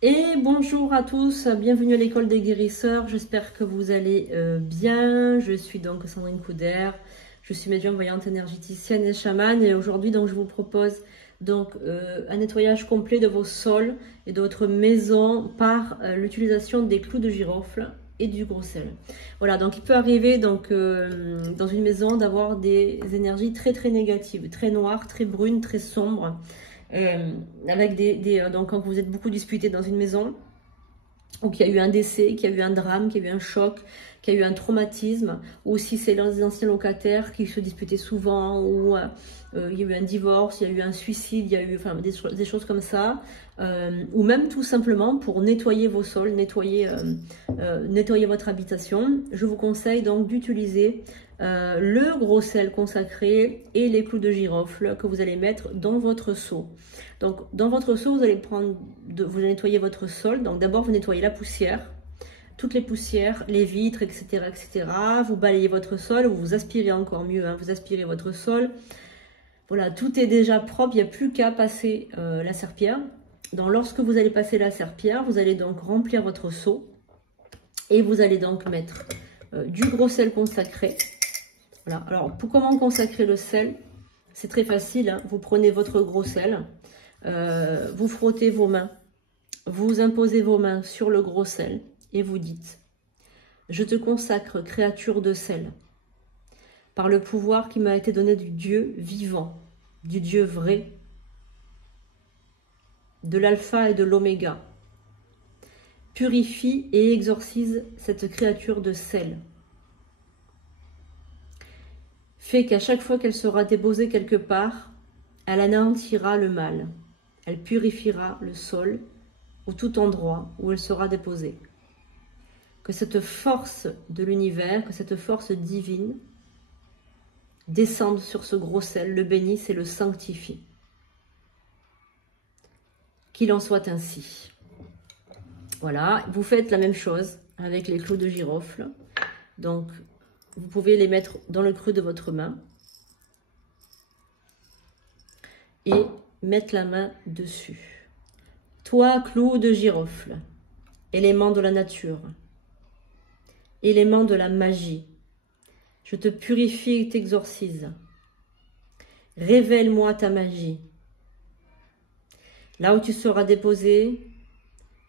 Et bonjour à tous, bienvenue à l'école des guérisseurs, j'espère que vous allez bien. Je suis donc Sandrine Couder, je suis médium voyante énergéticienne et chamane et aujourd'hui donc je vous propose donc un nettoyage complet de vos sols et de votre maison par l'utilisation des clous de girofle et du gros sel. Voilà, donc il peut arriver donc dans une maison d'avoir des énergies très négatives, très noires, très brunes, très sombres. Avec donc quand vous êtes beaucoup disputé dans une maison, ou qu'il y a eu un décès, qu'il y a eu un drame, qu'il y a eu un choc, qu'il y a eu un traumatisme, ou si c'est les anciens locataires qui se disputaient souvent, ou il y a eu un divorce, il y a eu un suicide, il y a eu enfin, des choses comme ça, ou même tout simplement pour nettoyer vos sols, nettoyer votre habitation. Je vous conseille donc d'utiliser le gros sel consacré et les clous de girofle que vous allez mettre dans votre seau. Donc dans votre seau, vous allez vous allez nettoyer votre sol. Donc d'abord vous nettoyez la poussière, toutes les poussières, les vitres, etc. Vous balayez votre sol, vous aspirez encore mieux, hein, vous aspirez votre sol. Voilà, tout est déjà propre, il n'y a plus qu'à passer la serpillière. Donc lorsque vous allez passer la serpillière, vous allez donc remplir votre seau et vous allez donc mettre du gros sel consacré. Voilà. Alors, comment consacrer le sel? C'est très facile, hein. Vous prenez votre gros sel, vous frottez vos mains, vous imposez vos mains sur le gros sel et vous dites « Je te consacre, créature de sel, par le pouvoir qui m'a été donné du Dieu vivant, du Dieu vrai, de l'alpha et de l'oméga. Purifie et exorcise cette créature de sel. Fait qu'à chaque fois qu'elle sera déposée quelque part, elle anéantira le mal. Elle purifiera le sol ou tout endroit où elle sera déposée. Que cette force de l'univers, que cette force divine descende sur ce gros sel, le bénisse et le sanctifie. Qu'il en soit ainsi. » Voilà, vous faites la même chose avec les clous de girofle. Donc, vous pouvez les mettre dans le creux de votre main et mettre la main dessus. Toi, clou de girofle, élément de la nature, élément de la magie, je te purifie et t'exorcise. Révèle-moi ta magie. Là où tu seras déposé,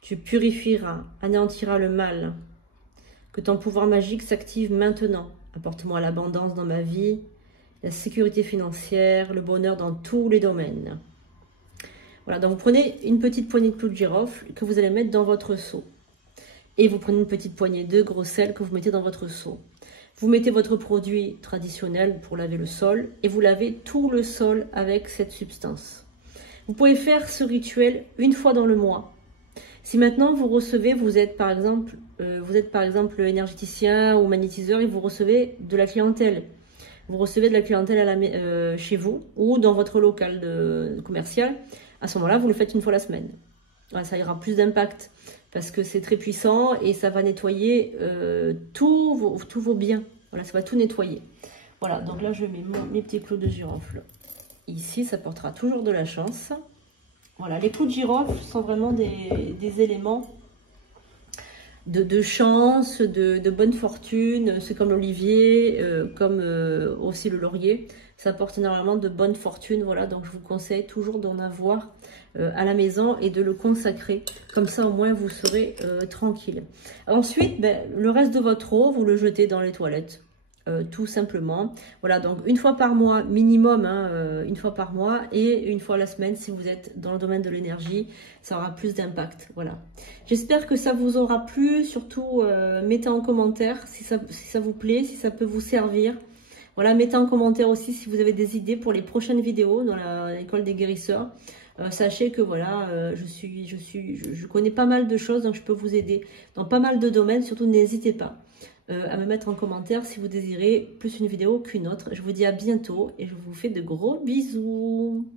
tu purifieras, anéantiras le mal. Que ton pouvoir magique s'active maintenant. Apporte-moi l'abondance dans ma vie, la sécurité financière, le bonheur dans tous les domaines. Voilà, donc vous prenez une petite poignée de clous de girofle que vous allez mettre dans votre seau. Et vous prenez une petite poignée de gros sel que vous mettez dans votre seau. Vous mettez votre produit traditionnel pour laver le sol et vous lavez tout le sol avec cette substance. Vous pouvez faire ce rituel une fois dans le mois. Si maintenant vous recevez, vous êtes par exemple énergéticien ou magnétiseur et vous recevez de la clientèle. Vous recevez de la clientèle chez vous ou dans votre local commercial. À ce moment-là, vous le faites une fois la semaine. Voilà, ça aura plus d'impact parce que c'est très puissant et ça va nettoyer tous vos biens. Voilà, ça va tout nettoyer. Voilà, donc là, je mets mes petits clous de girofle. Ici, ça portera toujours de la chance. Voilà, les clous de girofle sont vraiment des éléments de chance, de bonne fortune. C'est comme l'olivier, comme aussi le laurier. Ça apporte énormément de bonne fortune. Voilà, donc je vous conseille toujours d'en avoir à la maison et de le consacrer. Comme ça, au moins, vous serez tranquille. Ensuite, le reste de votre eau, vous le jetez dans les toilettes. Tout simplement. Voilà, donc une fois par mois minimum, hein, une fois par mois et une fois la semaine si vous êtes dans le domaine de l'énergie, ça aura plus d'impact. Voilà. J'espère que ça vous aura plu. Surtout, mettez en commentaire si ça vous plaît, si ça peut vous servir. Voilà, mettez en commentaire aussi si vous avez des idées pour les prochaines vidéos dans l'école des guérisseurs. Sachez que voilà, je connais pas mal de choses, donc je peux vous aider dans pas mal de domaines. Surtout, n'hésitez pas à me mettre en commentaire si vous désirez plus une vidéo qu'une autre. Je vous dis à bientôt et je vous fais de gros bisous.